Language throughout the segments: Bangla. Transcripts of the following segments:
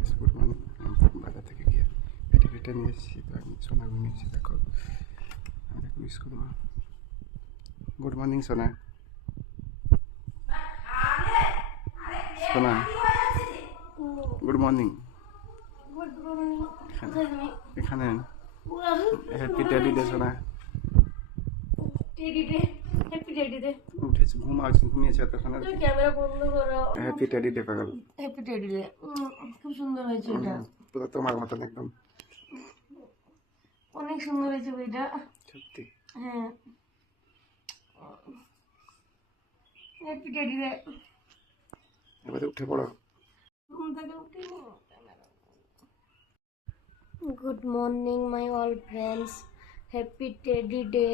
Friends, good morning. বাজার থেকে গিয়ে পেটে পেটে নিয়ে এসেছি, তো আমি সোনা ঘুমিয়েছি। দেখো আমি দেখো মিস করবো। গুড মর্নিং সোনা। সোনা গুড মর্নিং। এখানে হ্যাপি ডেডি ডে সোনা। উঠেছি, ঘুমিয়েছে এতক্ষণ। ক্যামেরা বন্ধ করো। হ্যাপি ডেডি ডে পাগল। Happy daddy day. খুব সুন্দর হয়েছে এটা। পুরো তোমার মতন একদম। অনেক সুন্দর হয়েছে বইটা। সত্যি। হ্যাঁ, হ্যাপি ডেডি ডে। এবারে উঠে পড়ো। ঘুম থেকে উঠে good morning my all friends, happy teddy day.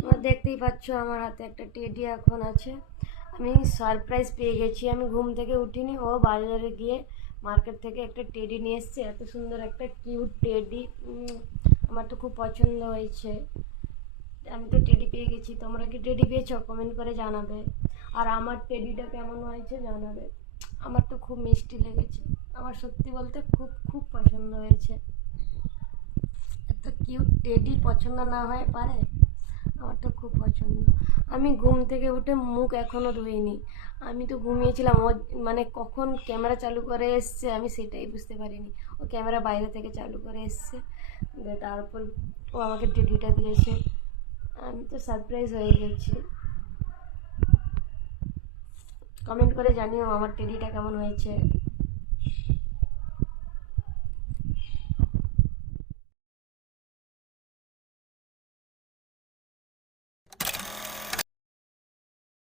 তোমরা দেখতেই পাচ্ছ আমার হাতে একটা টেডি এখন আছে। আমি সারপ্রাইজ পেয়ে গেছি। আমি ঘুম থেকে উঠিনি, ও বাজারে গিয়ে মার্কেট থেকে একটা টেডি নিয়ে এসছে। এত সুন্দর একটা কিউট টেডি, আমার তো খুব পছন্দ হয়েছে। আমি তো টেডি পেয়ে গেছি। তোমরা কি টেডি পেয়েছো? কমেন্ট করে জানাবে। আর আমার টেডিটা কেমন হয়েছে জানাবে। আমার তো খুব মিষ্টি লেগেছে। আমার সত্যি বলতে খুব খুব পছন্দ হয়েছে। এত কিউট টেডি পছন্দ না হয়ে পারে? আমার তো খুব পছন্দ। আমি ঘুম থেকে উঠে মুখ এখনও ধুইনি। আমি তো ঘুমিয়েছিলাম। ও মানে কখন ক্যামেরা চালু করে এসছে আমি সেটাই বুঝতে পারিনি। ও ক্যামেরা বাইরে থেকে চালু করে এসছে, তারপর ও আমাকে টেডিটা দিয়েছে। আমি তো সারপ্রাইজ হয়ে গেছি। কমেন্ট করে জানিও আমার টেডিটা কেমন হয়েছে।